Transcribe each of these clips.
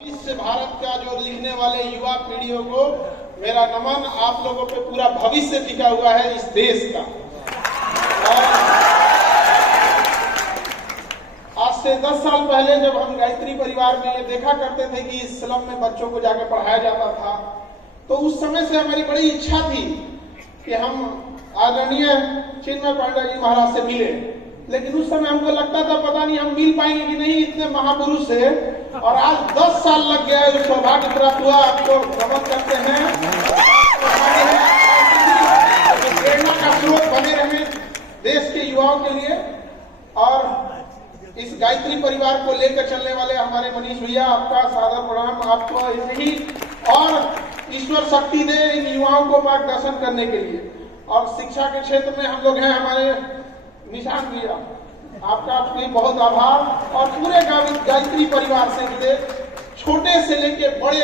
इससे भारत का जो लिखने वाले युवा पीढ़ियों को मेरा नमन। आप लोगों पे पूरा भविष्य टिका हुआ है इस देश का। और आज से 10 साल पहले जब हम गायत्री परिवार में ये देखा करते थे कि इस स्लम में बच्चों को जाकर पढ़ाया जाता था, तो उस समय से हमारी बड़ी इच्छा थी कि हम आदरणीय चिन्मय पांडा जी महाराज से मिले। लेकिन उस समय हमको लगता था पता नहीं हम मिल पाएंगे कि नहीं, इतने महापुरुष है। और आज 10 साल लग गया है, सौभाग्य प्राप्त हुआ। आपको नमन करते हैं, प्रेरणा का स्रोत बने रहे देश के युवाओं के लिए। और इस गायत्री परिवार को लेकर चलने वाले हमारे मनीष भैया, आपका सादर प्रणाम। आपको यही और ईश्वर शक्ति दे इन युवाओं को मार्गदर्शन करने के लिए। और शिक्षा के क्षेत्र में हम लोग हैं, हमारे निशान भैया, आपका भी बहुत आभार। और पूरे गायत्री परिवार से जुड़े छोटे से लेके बड़े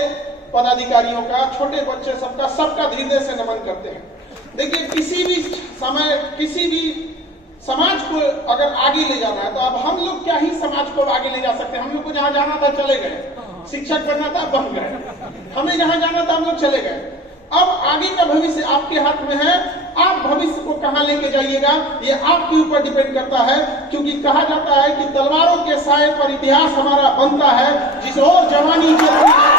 पदाधिकारियों का, छोटे बच्चे सबका हृदय से नमन करते हैं। देखिए, किसी भी समय किसी भी समाज को अगर आगे ले जाना है तो अब हम लोग क्या ही समाज को आगे ले जा सकते हैं। हम लोग को जहां जाना था चले गए, शिक्षक बनना था बन गए, हमें जहां जाना था हम लोग चले गए। अब आगे का भविष्य आपके हाथ में है। आप भविष्य को कहां लेके जाइएगा ये आपके ऊपर डिपेंड करता है। क्योंकि कहा जाता है कि तलवारों के साए पर इतिहास हमारा बनता है, जिस और जवानी चल रही है।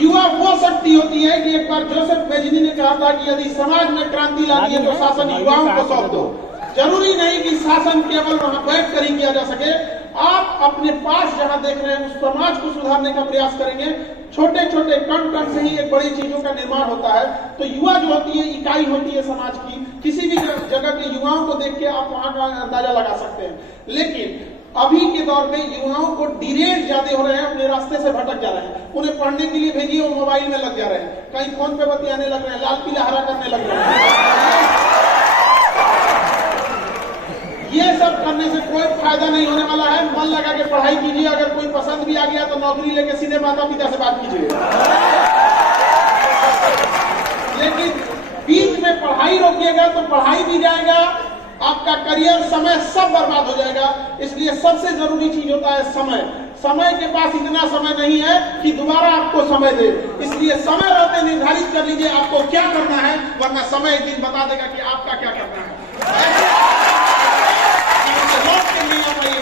युवा वो शक्ति होती है कि एक बार जोसेफ बेजनी ने कहा था कि यदि समाज में क्रांति लानी है तो शासन युवाओं को सौंप दो। जरूरी नहीं कि शासन केवल वहां बैठ कर ही किया जा सके। आप अपने पास जहां देख रहे हैं उस समाज को सुधारने का प्रयास करेंगे। छोटे छोटे कण कण से ही एक बड़ी चीजों का निर्माण होता है। तो युवा जो होती है इकाई होती है समाज की। किसी भी जगह के युवाओं को देख के आप वहां का अंदाजा लगा सकते हैं। लेकिन अभी के दौर में युवाओं को डिरेल ज्यादा हो रहे हैं, अपने रास्ते से भटक जा रहे हैं। उन्हें पढ़ने के लिए भेजिए, वो मोबाइल में लग जा रहे हैं, कहीं फोन पे बतियाने लग रहे हैं, लाल पीला हरा करने लग रहे हैं। ये सब करने से कोई फायदा नहीं होने वाला है। मन लगा के पढ़ाई कीजिए। अगर कोई पसंद भी आ गया तो नौकरी लेके सीधे माता पिता से बात कीजिए। लेकिन बीच में पढ़ाई रोकिएगा तो पढ़ाई भी जाएगा, आपका करियर, समय सब बर्बाद हो जाएगा। इसलिए सबसे जरूरी चीज होता है समय। समय के पास इतना समय नहीं है कि दोबारा आपको समय दे। इसलिए समय रहते निर्धारित कर लीजिए आपको क्या करना है, वरना समय एक दिन बता देगा कि आपका क्या करना है।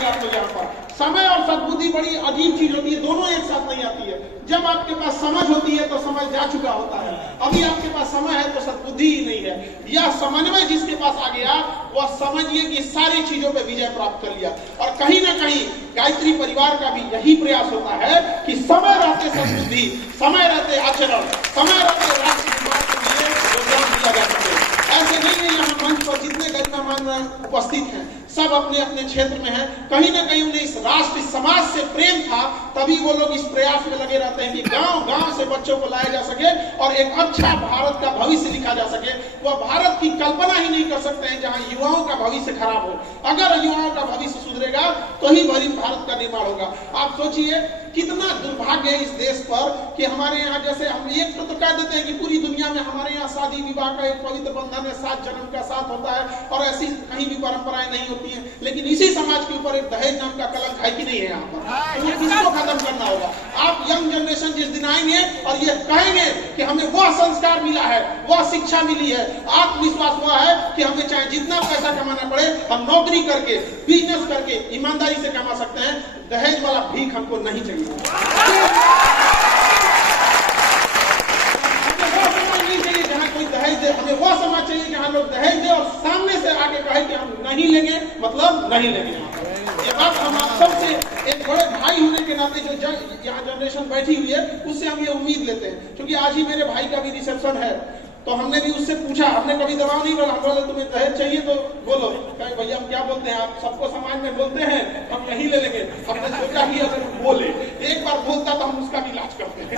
आपको यहाँ पर समय और सद्बुद्धि बड़ी अजीब चीज होती है, दोनों एक साथ नहीं आती है। जब आपके पास समझ होती है तो समय जा चुका होता है। अभी आपके पास समय है तो सद्बुद्धि ही नहीं है। यह समन्वय जिसके पास आ गया वह समझिए कि सारी चीजों पे विजय प्राप्त कर लिया। और कहीं ना कहीं गायत्री परिवार का भी यही प्रयास होता है कि समय रहते सद्बुद्धि, समय रहते आचरण, समय रहते राष्ट्र निर्माण के लिए योगदान दिया जा सके। ऐसे नहीं है यहाँ मंच पर जितने गणमान्य उपस्थित हैं सब अपने अपने क्षेत्र में हैं। कहीं ना कहीं उन्हें इस राष्ट्र समाज से प्रेम था, तभी वो लोग इस प्रयास में लगे रहते हैं कि गांव गांव से बच्चों को लाया जा सके और एक अच्छा भारत का भविष्य लिखा जा सके। वह भारत की कल्पना ही नहीं कर सकते हैं जहां युवाओं का भविष्य खराब हो। अगर युवाओं का भविष्य सुधरेगा तो ही भारत का निर्माण होगा। आप सोचिए कितना दुर्भाग्य है इस देश पर कि हमारे यहाँ, जैसे हम एक तो कह देते हैं कि पूरी दुनिया में हमारे यहाँ शादी विवाह का एक पवित्र बंधन है, 7 जन्म का साथ होता है और ऐसी कहीं भी परंपराएं नहीं होती हैं। लेकिन इसी समाज के ऊपर एक दहेज नाम का कलंक है कि नहीं है यहाँ पर, तो किसको खत्म करना होगा। आप यंग जनरेशन जिस दिन आएंगे और ये कहेंगे कि हमें वह संस्कार मिला है, वह शिक्षा मिली है, आत्मविश्वास हुआ है कि हमें चाहे जितना पैसा कमाना पड़े हम नौकरी करके, बिजनेस करके ईमानदारी से कमा सकते हैं, दहेज वाला भीख हमको नहीं चाहिए। दहेज दे, हमें वो समाज चाहिए जहां लोग दहेज दे और सामने से आके कहे कि हम नहीं लेंगे, मतलब नहीं लेंगे। ये बात हम आप सबसे एक बड़े भाई होने के नाते जो यहाँ जनरेशन बैठी हुई है उससे हम ये उम्मीद लेते हैं। क्योंकि आज ही मेरे भाई का भी रिसेप्शन है, तो हमने भी उससे पूछा, हमने कभी दबाव नहीं बोला, हम बोले तुम्हें दहेज चाहिए तो बोलो। कहे भैया हम क्या बोलते हैं, आप सबको समाज में बोलते हैं हम नहीं ले लेंगे। हमने सोचा कि अगर बोले एक बार बोलता तो हम उसका भी इलाज करते हैं।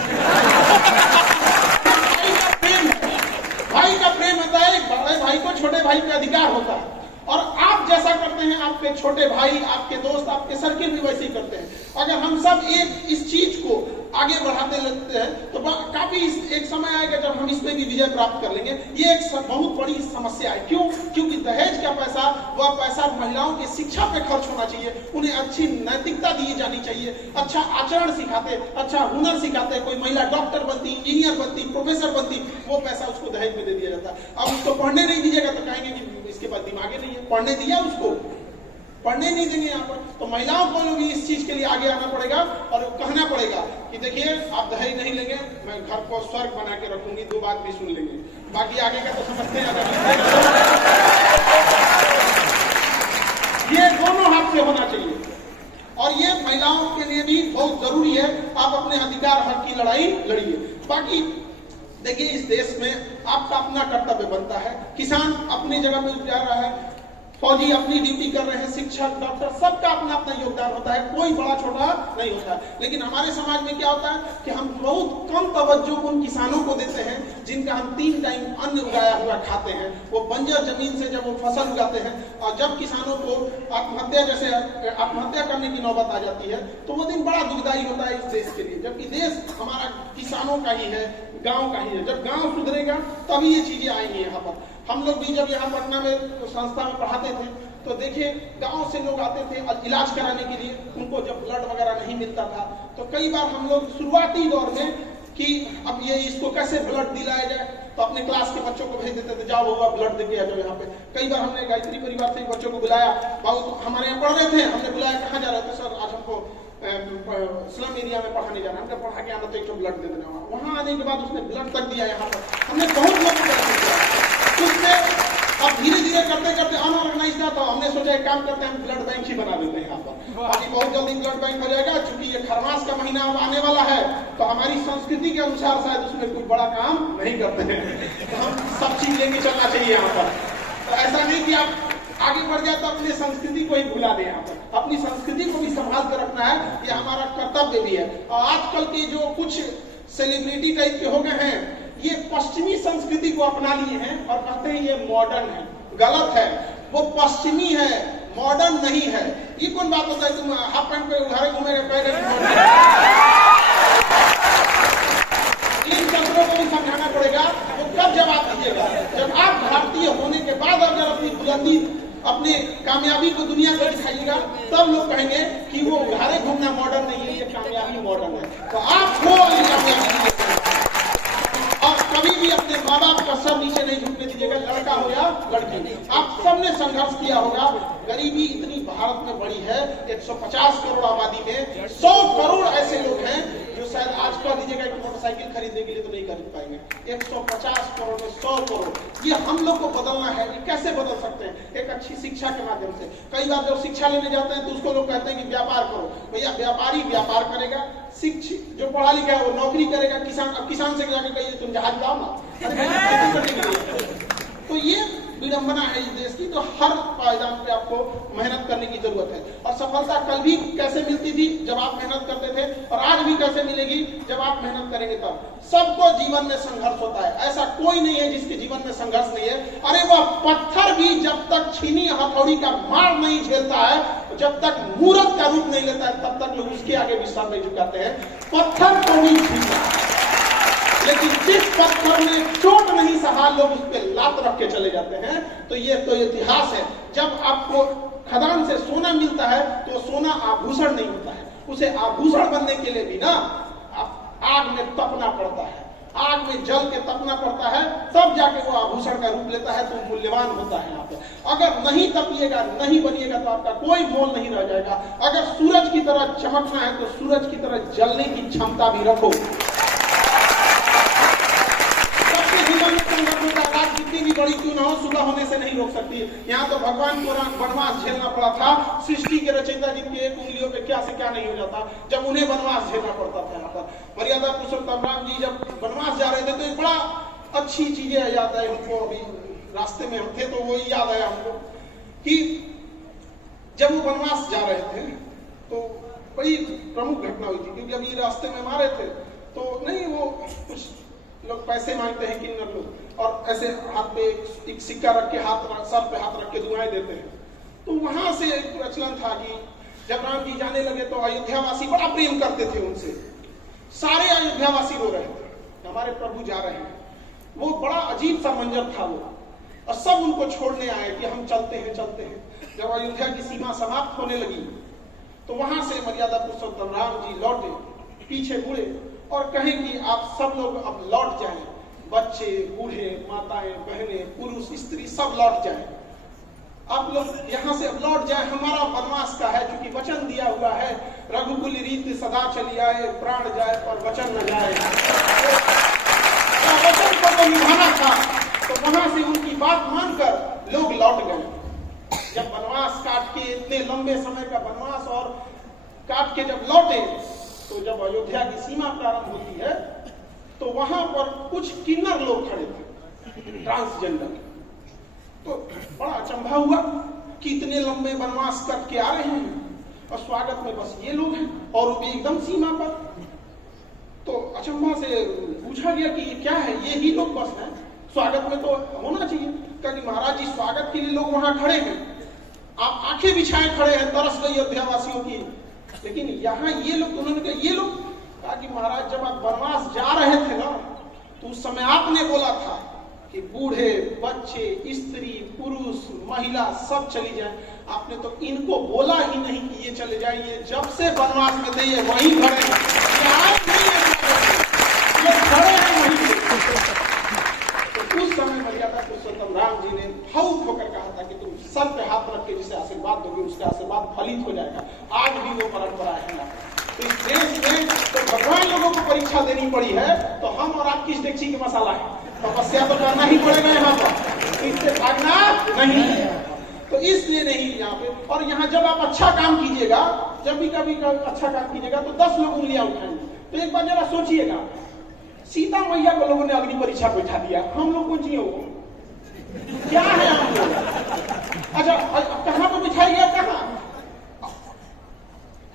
भाई का प्रेम होता है, बड़े भाई को छोटे भाई पे अधिकार होता है। और आप जैसा करते हैं आपके छोटे भाई, आपके दोस्त, आपके सर्किल भी वैसे ही करते हैं। अगर हम सब एक इस चीज को आगे बढ़ाते लगते हैं तो तो काफी एक समय आएगा जब हम इस पे भी विजय प्राप्त कर लेंगे। ये एक बहुत बड़ी समस्या है। क्यों? क्योंकि दहेज का पैसा, वह पैसा महिलाओं की शिक्षा पे खर्च होना चाहिए, उन्हें अच्छी नैतिकता दी जानी चाहिए, अच्छा आचरण सिखाते, अच्छा हुनर सिखाते, कोई महिला डॉक्टर बनती, इंजीनियर बनती, प्रोफेसर बनती, वो पैसा उसको दहेज में दे दिया जाता है। अब उसको पढ़ने नहीं दीजिएगा तो कहेंगे कि इसके पास दिमागे नहीं है, पढ़ने दिया उसको, पढ़ने नहीं देंगे यहाँ पर। तो महिलाओं को भी इस चीज के लिए आगे आना पड़ेगा और कहना पड़ेगा कि देखिए आप दहेज नहीं लेंगे, मैं घर को स्वर्ग बना के रखूंगी, दो बात भी सुन लेंगे, बाकी आगे का तो समझते हैं। ये दोनों हाथ से होना चाहिए और ये महिलाओं के लिए भी बहुत जरूरी है। आप अपने अधिकार हक की लड़ाई लड़िए। बाकी देखिए इस देश में आपका अपना कर्तव्य बनता है, किसान अपनी जगह पे जा रहा है, फौजी अपनी ड्यूटी कर रहे हैं, शिक्षक, डॉक्टर, सबका अपना अपना योगदान होता है, कोई बड़ा छोटा नहीं होता है। लेकिन हमारे समाज में क्या होता है कि हम बहुत कम तवज्जो उन किसानों को देते हैं जिनका हम 3 टाइम अन्न उगाया हुआ खाते हैं। वो बंजर जमीन से जब वो फसल उगाते हैं और जब किसानों को आत्महत्या करने की नौबत आ जाती है तो वो दिन बड़ा दुखदायी होता है इस देश के लिए, जबकि देश हमारा किसानों का ही है, गाँव का ही है। जब गाँव सुधरेगा तभी ये चीजें आएंगी यहाँ पर। हम लोग भी जब यहाँ पटना में संस्था में पढ़ाते थे तो देखिए गांव से लोग आते थे इलाज कराने के लिए, उनको जब ब्लड वगैरह नहीं मिलता था तो कई बार हम लोग शुरुआती दौर में कि अब ये इसको कैसे ब्लड दिलाया जाए तो अपने क्लास के बच्चों को भेज देते थे, जाओ बाबा ब्लड दे के आ जाओ यहाँ पे। कई बार हमने गायत्री परिवार से बच्चों को बुलाया, बाबू तो हमारे यहाँ पढ़ रहे थे, हमने बुलाया कहाँ जा रहे थे? सर आज हमको स्लम एरिया में पढ़ाने जाना, हमने पढ़ा के आना तो एक ब्लड दे देना। वहाँ आने के बाद उसने ब्लड तक दिया यहाँ पर, हमने बहुत लोगों को उससे अब धीरे धीरे करते करते अनऑर्गेनाइज था तो हमने सोचा एक काम करते हैं, हम ब्लड बैंक ही बना देते हैं यहाँ पर। बाकी बहुत जल्दी ब्लड बैंक हो जाएगा, चूंकि ये खरमास का महीना अब आने वाला है तो हमारी संस्कृति के अनुसार शायद उसमें कोई बड़ा काम नहीं करते हैं, तो हम सब चीज लेके चलना चाहिए यहाँ पर। तो ऐसा नहीं कि आप आगे बढ़ जाए तो अपनी संस्कृति को ही भुला दें, यहाँ पर अपनी संस्कृति को भी संभाल कर रखना है, ये हमारा कर्तव्य भी है। और आजकल के जो कुछ सेलिब्रिटी टाइप के हो गए हैं, ये पश्चिमी संस्कृति को अपना लिए हैं और कहते हैं ये मॉडर्न है। गलत है, वो पश्चिमी है, मॉडर्न नहीं है। ये कौन बात होता है तुम हाफ पैंट पे उधारे घूमेंगे पहले? इन शब्दों को भी समझाना पड़ेगा। वो कब जवाब दीजिएगा? जब आप भारतीय होने के बाद अगर अपनी बुलंदी, अपने कामयाबी को दुनिया को दिखाइएगा तब लोग कहेंगे कि वो उधारे घूमना मॉडर्न नहीं है, ये कामयाबी मॉडर्न है। तो आप वो कामयाबी और कभी भी अपने माँ बाप का सर नीचे नहीं झुकने दीजिएगा, लड़का हो या लड़की। आप सबने संघर्ष किया होगा, गरीबी इतनी भारत में बड़ी है, 150 करोड़ आबादी में 100 करोड़ ऐसे लोग हैं जो शायद आज कह दीजिएगा कि मोटरसाइकिल खरीदने के लिए तो नहीं खरीद पाएंगे। 150 करोड़ में 100 करोड़, ये हम लोग को बदलना है। ये कैसे बदल सकते हैं? एक अच्छी शिक्षा के माध्यम से। कई बार जब शिक्षा लेने जाते हैं तो उसको लोग कहते हैं कि व्यापार करो। भैया व्यापारी व्यापार करेगा, शिक्षित जो पढ़ा लिखा है वो नौकरी करेगा, किसान अब किसान से जाकर कहिए तुम जहाज लाओ ना, तो ये विडंबना है इस देश की। तो हर पायदान पे आपको मेहनत करने की जरूरत है। और सफलता कल भी कैसे मिलती थी? जब आप मेहनत करते थे, और आज भी कैसे मिलेगी? जब आप मेहनत करेंगे तब। सबको जीवन में संघर्ष होता है, ऐसा कोई नहीं है जिसके जीवन में संघर्ष नहीं है। अरे वह पत्थर भी जब तक छीनी हथौड़ी का मार नहीं झेलता है, जब तक मूर्त का रूप नहीं लेता है, तब तक लोग उसके आगे भी सर नहीं झुकाते हैं। पत्थर को भी छीना, लेकिन जिस पत्थर में चोट नहीं सहा लोग उस पर लात रख के चले जाते हैं। तो ये तो इतिहास है। जब आपको खदान से सोना मिलता है तो सोना आभूषण नहीं होता है, उसे आभूषण बनने के लिए भी ना आग में तपना पड़ता है, आग में जल के तपना पड़ता है, तब जाके वो आभूषण का रूप लेता है, तो मूल्यवान होता है यहाँ पे। अगर नहीं तपिएगा, नहीं बनिएगा तो आपका कोई मोल नहीं रह जाएगा। अगर सूरज की तरह चमकना है तो सूरज की तरह जलने की क्षमता भी रखो। रात कितनी भी बड़ी क्यों ना हो, सुबह होने से नहीं रोक सकती। यहाँ तो भगवान को वनवास झेलना पड़ा था। सृष्टि के रचयिता जिनके एक उंगलियों पे क्या से क्या नहीं हो जाता, जब उन्हें वनवास झेलना पड़ता था। यहाँ पर मर्यादा पुरुषोत्तम राम जी जब वनवास जा रहे थे तो एक बड़ा अच्छी चीजें याद है हमको। अभी रास्ते में हम थे तो वो याद आया हमको कि जब वो वनवास जा रहे थे तो बड़ी प्रमुख घटना हुई थी। क्योंकि अभी रास्ते में मारे थे तो नहीं, वो कुछ लोग पैसे मांगते हैं किन्नर लोग, और ऐसे हाथ पे एक सिक्का रख के सर पे हाथ रख के दुआएं देते हैं। तो वहां से एक प्रचलन था कि जब राम जी जाने लगे तो अयोध्यावासी बड़ा प्रेम करते थे उनसे, सारे अयोध्यावासी रो रहे थे। हमारे प्रभु जा रहे हैं। वो बड़ा अजीब सा मंजर था वो, और सब उनको छोड़ने आए कि हम चलते हैं चलते हैं। जब अयोध्या की सीमा समाप्त होने लगी तो वहां से मर्यादा पुरुषोत्तम राम जी लौटे, पीछे मुड़े और कहे कि आप सब लोग अब लौट जाएं, बच्चे, बूढ़े, माताएं, बहनें, पुरुष, स्त्री सब लौट जाएं, आप लोग यहाँ से अब लौट जाए, हमारा वनवास का है, क्योंकि वचन दिया हुआ है रघुकुल रीत सदा चली आए, प्राण जाए पर वचन न जाए। तो वचन को तो निभाना था, तो वहां से उनकी बात मानकर लोग लौट गए। जब वनवास काट के, इतने लंबे समय का वनवास और काट के जब लौटे, तो जब अयोध्या की सीमा प्रारंभ होती है तो वहां पर कुछ किन्नर लोग खड़े थे, ट्रांसजेंडर। तो बड़ा अचंभा हुआ कि इतने लंबे वनवास कट के आ रहे हैं और स्वागत में बस ये लोग हैं और वो भी एकदम सीमा पर। तो अचंभा से पूछा गया कि ये क्या है, ये ही लोग बस हैं, स्वागत में तो होना चाहिए। क्योंकि महाराज जी स्वागत के लिए लोग वहां खड़े हैं, आप आंखें बिछाए खड़े हैं, तरस गई अयोध्यावासियों की, लेकिन यहाँ ये लोग, उन्होंने कहा ये लोग, कहा कि महाराज जब आप वनवास जा रहे थे ना, तो उस समय आपने बोला था कि बूढ़े, बच्चे, स्त्री, पुरुष, महिला सब चली जाए। आपने तो इनको बोला ही नहीं कि ये चले जाए, ये जब से वनवास में थे ये वहीं खड़े हैं, ये खड़े हैं वहीं। तो उस समय मर्यादा पुरुषोत्तम राम जी ने भावुक होकर कहा था कि तुम सर पे हाथ रख के जिसे आशीर्वाद दोगे उसका आशीर्वाद फलित हो जाएगा। आज भी वो परंपरा है। तो इस देश में तो भगवान लोगों को परीक्षा देनी पड़ी है, तो हम और आप किस डेगची के मसाला है, तपस्या तो करना ही पड़ेगा यहाँ पर, इससे भागना नहीं है। तो इसलिए नहीं यहाँ पे। और यहाँ जब आप अच्छा काम कीजिएगा, जब भी कभी अच्छा काम कीजिएगा तो 10 लोग उंगलियां उठाएंगे। तो एक बार जरा सोचिएगा, सीता मैया को लोगों ने अग्नि परीक्षा बैठा दिया, हम लोग को जियो क्या है हम लोग? अच्छा कहाँ पर बिठाई गया, कहाँ?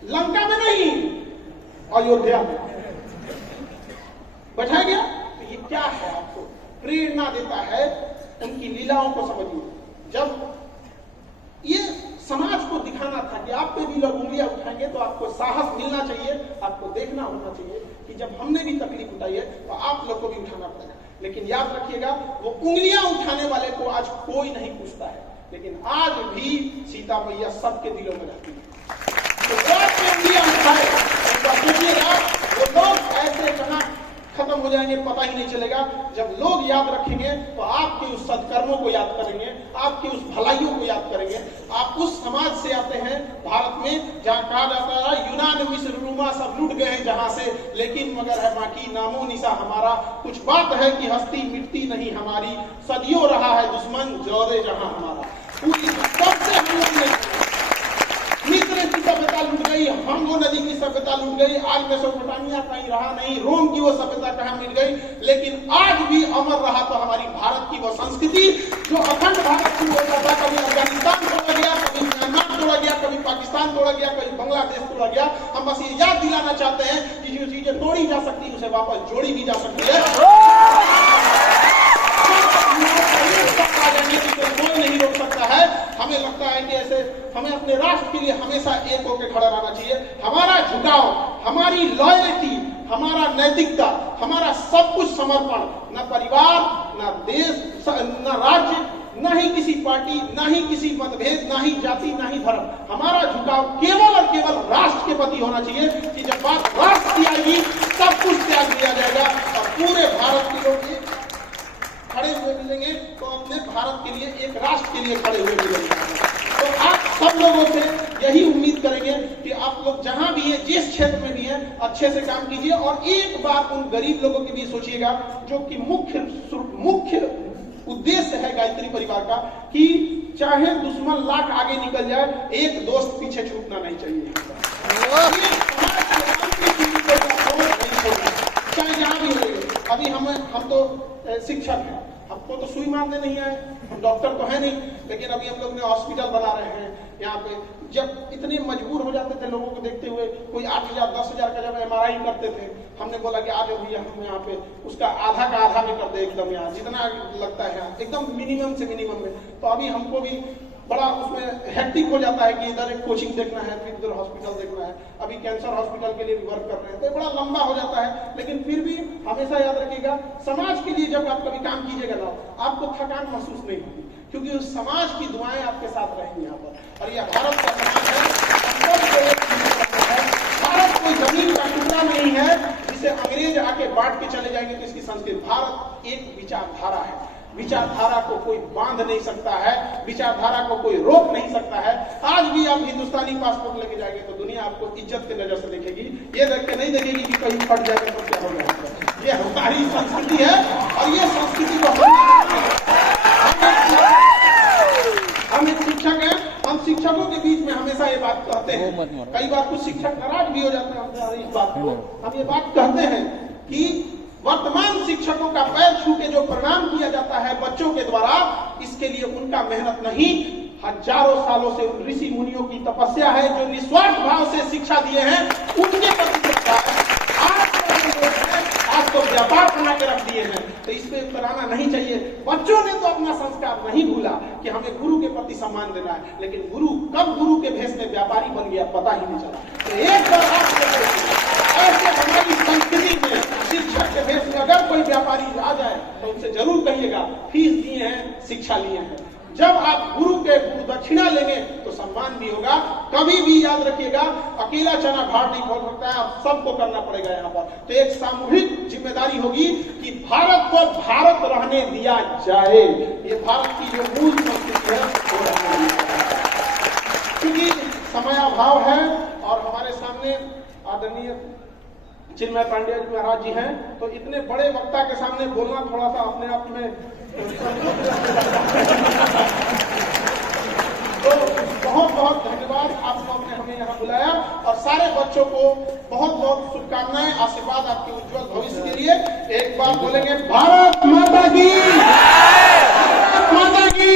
लंका में नहीं, अयोध्या में बैठाया गया। तो ये क्या है, आपको प्रेरणा देता है, उनकी लीलाओं को समझिए। जब ये समाज को दिखाना था कि आप पे भी लोग उंगलियां उठाएंगे, तो आपको साहस मिलना चाहिए, आपको देखना होना चाहिए कि जब हमने भी तकलीफ उठाई है तो आप लोग को भी उठाना पड़ेगा। लेकिन याद रखिएगा, वो उंगलियां उठाने वाले को आज कोई नहीं पूछता है, लेकिन आज भी सीता मैया सबके दिलों में रहती है। तो उंगलियां उठाए, सोचिएगा वो लोग ऐसे कहां खत्म हो जाएंगे पता ही नहीं चलेगा। जब लोग याद रखेंगे तो आपके उस सत्कर्मों को याद करेंगे, आपके उस भलाइयों को याद करेंगे। आप उस समाज से आते हैं भारत में जहाँ कहा जाता है यूनान, मिस्र, रोमा सब लूट गए हैं जहां से, लेकिन मगर है बाकी नामो निशा हमारा। कुछ बात है कि हस्ती मिटती नहीं हमारी, सदियों रहा है दुश्मन जोरे जहां हमारा। पूरी सबसे हम लोग मिस्र की सभ्यता लूट गई, हांगो नदी की सभ्यता लूट गई, आज मेसोपोटामिया कहीं रहा नहीं, रोम की वो सभ्यता कहाँ मिट गई, लेकिन आज भी अमर रहा तो हमारी भारत की वो संस्कृति जो अखंड भारत की बोलता था। कभी अफगानिस्तान तोड़ा गया, कभी म्यांमार तोड़ा गया, कभी पाकिस्तान तोड़ा गया, कभी बांग्लादेश तोड़ा गया। हम बस ये याद दिलाना चाहते हैं कि जो चीजें तोड़ी जा सकती है उसे वापस जोड़ी भी जा सकती है। कोई नहीं रोक सकता है। हमें लगता है कि ऐसे हमें अपने राष्ट्र के लिए हमेशा एक होकर खड़ा रहना चाहिए। हमारा झुकाव, हमारी लॉयल्टी, हमारा नैतिकता, हमारा सब कुछ समर्पण, न परिवार, न देश, न राज्य, न ही किसी पार्टी, न ही किसी मतभेद, न ही जाति, न ही धर्म। हमारा झुकाव केवल और केवल राष्ट्र के प्रति होना चाहिए कि जब बात राष्ट्र की आएगी सब कुछ त्याग दिया जाएगा और पूरे भारत के लोग खड़े हुए मिलेंगे तो अपने भारत के लिए, एक राष्ट्र के लिए खड़े हुए मिलेंगे। तो आप सब लोगों से यही उम्मीद करेंगे कि आप लोग जहां भी हैं, जिस क्षेत्र में भी हैं, अच्छे से काम कीजिए। और एक बार उन गरीब लोगों के भी सोचिएगा जो कि मुख्य उद्देश्य है गायत्री परिवार का, कि चाहे दुश्मन लाख आगे निकल जाए, एक दोस्त पीछे छूटना नहीं चाहिए। चाहे जहां भी हो। अभी हम तो शिक्षक हैं, हमको तो सुई मारने नहीं आए, हम डॉक्टर तो है नहीं, लेकिन अभी हम लोग ने हॉस्पिटल बना रहे हैं यहाँ पे। जब इतने मजबूर हो जाते थे लोगों को देखते हुए, कोई 8,000 10,000 का जब MRI करते थे, हमने बोला कि आज भैया हम यहाँ पे उसका आधा का आधा में कर दे, एकदम यहाँ जितना लगता है यहाँ एकदम मिनिमम से मिनिमम में। तो अभी हमको भी बड़ा उसमें हेक्टिक हो जाता है कि इधर एक कोचिंग देखना है, फिर इधर हॉस्पिटल देखना है, अभी कैंसर हॉस्पिटल के लिए भी वर्क कर रहे हैं, तो बड़ा लंबा हो जाता है। लेकिन फिर भी हमेशा याद रखिएगा, समाज के लिए जब आप कभी काम कीजिएगा ना, आपको थकान महसूस नहीं होगी, क्योंकि उस समाज की दुआएं आपके साथ रहेंगी यहाँ पर। और यह भारत का समाज है, भारत कोई जमीन का टुकड़ा नहीं है जिसे अंग्रेज आके बांट के चले जाएंगे तो इसकी संस्कृति। भारत एक विचारधारा है, विचारधारा को कोई बांध नहीं सकता है, विचारधारा को कोई रोक नहीं सकता है। आज भी आप हिंदुस्तानी पासपोर्ट लेके जाएंगे तो दुनिया आपको इज्जत की नजर से देखेगी, ये देख के नहीं देखेगी कि कहीं फट जाएगा तो क्या हो जाएगा। ये हमारी संस्कृति है और ये संस्कृति को हम एक शिक्षक हैं, हम शिक्षकों के बीच में हमेशा ये बात कहते हैं, कई बार कुछ शिक्षक नाराज भी हो जाते हैं इस बात को। हम ये बात कहते हैं कि वर्तमान शिक्षकों का पैर छू के जो प्रणाम किया जाता है बच्चों के द्वारा, इसके लिए उनका मेहनत नहीं, हजारों सालों से उन ऋषि मुनियों की तपस्या है जो निस्वार्थ भाव से शिक्षा दिए हैं, उनके प्रति आज तो व्यापार बना के रख दिए हैं। तो इसमें कराना नहीं चाहिए। बच्चों ने तो अपना संस्कार नहीं भूला कि हमें गुरु के प्रति सम्मान देना है, लेकिन गुरु कब गुरु के भेष में व्यापारी बन गया पता ही नहीं चला। तो एक बार ऐसे हमारी संस्कृति में शिक्षक के भेष में अगर कोई व्यापारी आ जाए तो उनसे जरूर कहिएगा फीस दिए हैं, शिक्षा लिए हैं। जब आप गुरु के गुरु दक्षिणा लेंगे तो सम्मान भी होगा। कभी भी याद रखिएगा, अकेला चना भार नहीं खोल सकता है, आप सबको करना पड़ेगा यहाँ पर। तो एक सामूहिक जिम्मेदारी होगी कि भारत को भारत रहने दिया जाए। ये भारत की जो मूल संस्कृति है वो रहने दिया जाए। क्योंकि समयाभाव है और हमारे सामने आदरणीय चिन्मय पांडे जी महाराज जी हैं, तो इतने बड़े वक्ता के सामने बोलना थोड़ा सा अपने आप में तो बहुत बहुत धन्यवाद। आप लोगों ने हमें यहाँ बुलाया और सारे बच्चों को बहुत बहुत शुभकामनाएं, आशीर्वाद आपके उज्जवल भविष्य के लिए। एक बार बोलेंगे भारत माता की, भारत माता की।